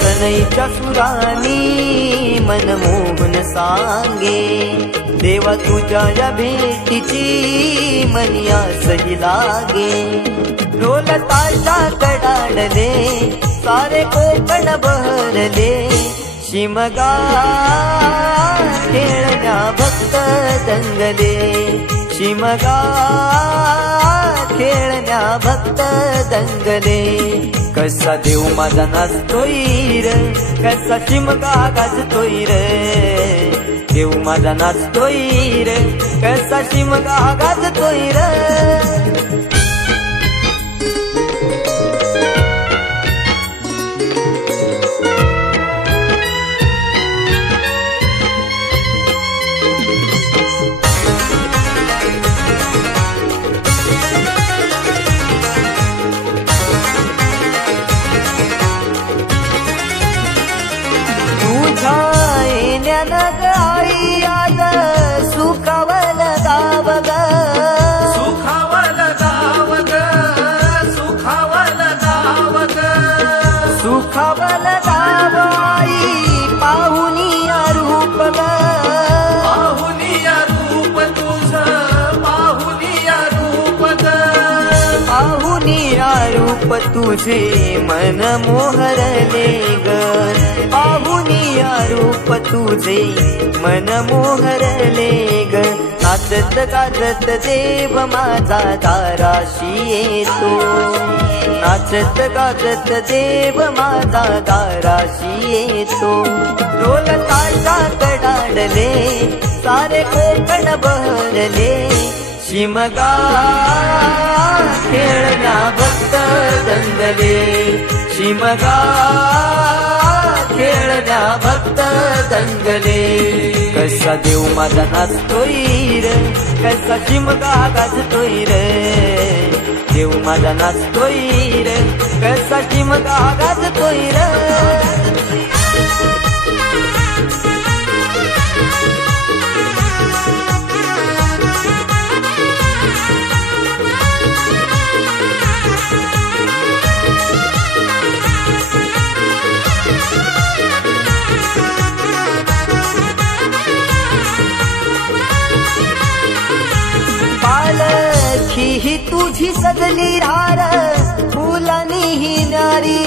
सनईच्या सुरानी मनमोहन सांगे देवा तुझ्या या भेटीची मनी आसही लागे ढोल ताशा कडाडले सारे कोकण बहरले शिमगा खेळण्या भक्त दंगले शिमगा खेळण्या भक्त दंगले कसा देव माझा नाचतोय रे कसा शिमगा गाजतोय रे देव माझा नाचतोय रे कसा शिमगा गाजतोय रे आई आज सुखावल गाव ग सुखावल गाव ग सुखावल गाव ग सुखावल गाव आई पाहुनिया रूप ग पाहुनिया रूप तुझ पाहुनिया रूप ग पाहुनिया रूप तुझे मन मोहरले ग पाहुनिया रूप तुझे मन मोहरले ग नाचत गाजत देव माझा दाराशी येतो नाचत गाजत देव माझा दाराशी येतो ढोल ताशा कडाडले सारे कोकण बहरले शिमगा खेळण्या भक्त दंगले शिमगा खेळण्या भक्त दंगले कसा देव माझा नाचतोय रे कसा शिमगा गाजतोय रे देव माझा नाचतोय रे कसा शिमगा गाजतोय रे पालखी ही तुझी सजली रार फुलांनी ही नारी